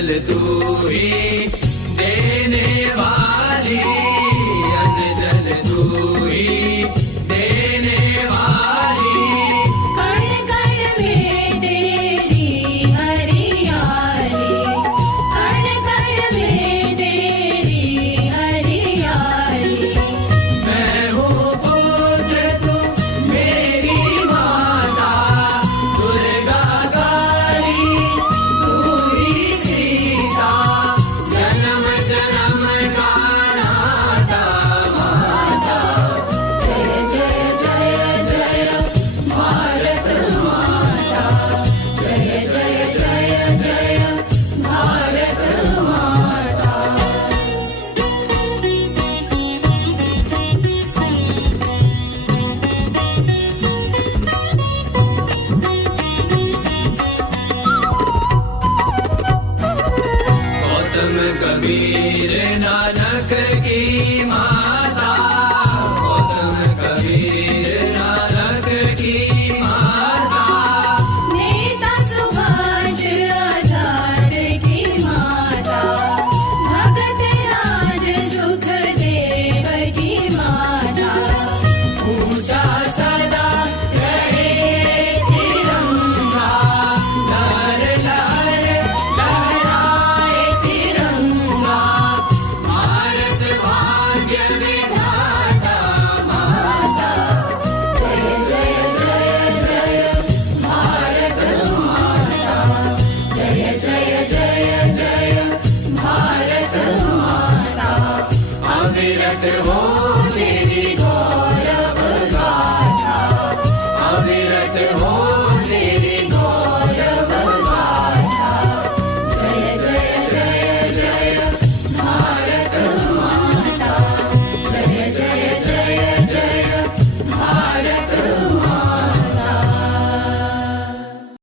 जल तू ही देने वाली, अन्न जल तू ही देने वाली। कण कण में तेरी हरियाली, कण कण में तेरी हरियाली। मैं हूँ पुत्र तू मेरी माता, दुर्गा काली तू ही सीता, जन्म जन्म का नाता माता। जय जय जय जय भारत माता, जय जय जय जय भारत माता। गौतम कबीर नानक